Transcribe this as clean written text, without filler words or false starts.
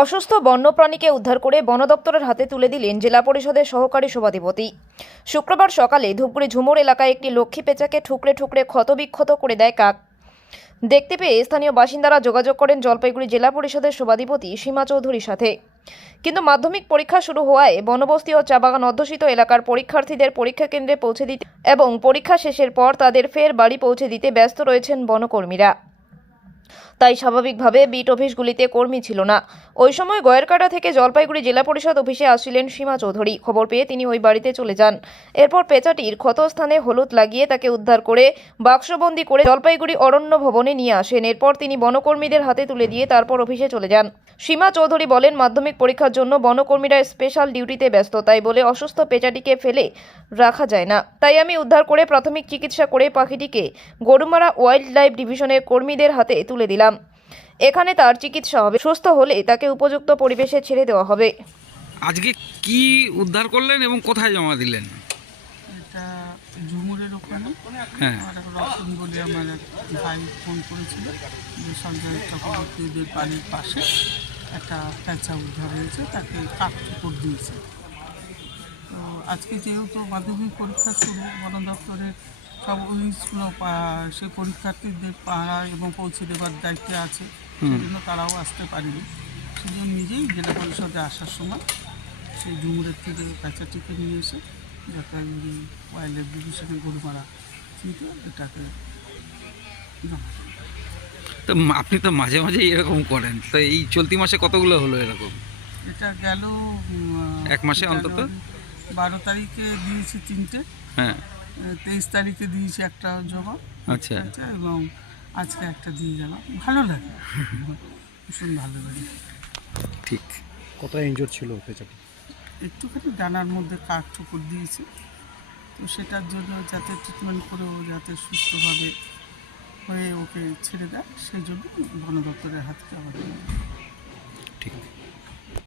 অসুস্থ বন্যপ্রাণীকে উদ্ধার করে বন দপ্তরের হাতে তুলে দিলেন জেলা পরিষদের সহকারী সভাধিপতি। শুক্রবার সকালে ধূপগুড়ি ঝুমুর এলাকায় একটি লক্ষ্মী পেঁচাকে ঠুকরে ঠুকরে ক্ষতবিক্ষত করে দেয় কাক। দেখতে পেয়ে স্থানীয় বাসিন্দারা যোগাযোগ করেন জলপাইগুড়ি জেলা পরিষদের সভাধিপতি সীমা চৌধুরীর সাথে। কিন্তু মাধ্যমিক পরীক্ষা শুরু হওয়ায় বনবস্তি ও চা বাগান অধ্যুষিত এলাকার পরীক্ষার্থীদের পরীক্ষা কেন্দ্রে পৌঁছে দিতে এবং পরীক্ষা শেষের পর তাদের ফের বাড়ি পৌঁছে দিতে ব্যস্ত রয়েছেন বনকর্মীরা। তাই স্বাভাবিকভাবে বিট অফিসগুলিতে কর্মী ছিল না। ওই সময় গয়েরকাটা থেকে জলপাইগুড়ি জেলা পরিষদ অফিসে আসছিলেন সীমা চৌধুরী। খবর পেয়ে তিনি ওই বাড়িতে চলে যান। এরপর পেঁচাটির ক্ষতস্থানে হলুদ লাগিয়ে তাকে উদ্ধার করে বাক্সবন্দি করে জলপাইগুড়ি অরণ্য ভবনে নিয়ে আসেন। এরপর তিনি বনকর্মীদের হাতে তুলে দিয়ে তারপর অফিসে চলে যান। সীমা চৌধুরী বলেন, মাধ্যমিক পরীক্ষার জন্য বনকর্মীরা স্পেশাল ডিউটিতে ব্যস্ত, তাই বলে অসুস্থ পেঁচাটিকে ফেলে রাখা যায় না। তাই আমি উদ্ধার করে প্রাথমিক চিকিৎসা করে পাখিটিকে গরুমারা ওয়াইল্ড লাইফ ডিভিশনের কর্মীদের হাতে তুলে দিলাম। এখানে তার চিকিৎসা হবে, সুস্থ হলে তাকে উপযুক্ত পরিবেশে ছেড়ে দেওয়া হবে। আজকে কি উদ্ধার করলেন এবং কোথায় জমা দিলেন? এটা ঝুমুরের ওখানে হ্যাঁ, আর এক রতন বলে আমার এক ভাই ফোন করেছিল যে সঞ্জয় চক্রবর্তীদের বাড়ির পাশে একটা পেঁচা উদ্ধার হয়েছে, তাকে কাক ঠুকর দিয়েছে। তো আজকে যেহেতু মাধ্যমিক পরীক্ষা শুরু, বন দপ্তরের সব অফিসগুলো সেই পরীক্ষার্থীদের পাড়া এবং পৌঁছে দেওয়ার দায়িত্বে আছে, সেজন্য তারাও আসতে পারেনি। সেজন্য নিজেই জেলা পরিষদে আসার সময় সেই ঝুমুরের থেকে পেঁচাটিকে নিয়ে এসে জলপাইগুড়ি ওয়াইল্ড লাইফ ডিভিশনের গরুমারা চিনতে এটাকে জমা দিই। তো আপনি তো মাঝে মাঝে এরকম করেন, তো এই চলতি মাসে কতগুলো হলো এরকম? এটা গেল এক মাসে অন্তত? 12 তারিখে দিয়েছি 3টে, হ্যাঁ, 23 তারিখে দিয়েছি একটা জমা, আচ্ছা। এবং আজকে একটা দিয়ে গেলাম। ভালো লাগে, ভীষণ ভালো লাগে। ঠিক। কতটা ইনজোর ছিল পেঁচাটি? একটুখানি ডানার মধ্যে কাক ঠুকুর দিয়েছে, তো সেটার জন্য যাতে ট্রিটমেন্ট করে ও যাতে সুস্থভাবে হয়ে ওকে ছেড়ে দেয়, সেই জন্য বন দপ্তরের হাতে আমাদের ঠিক।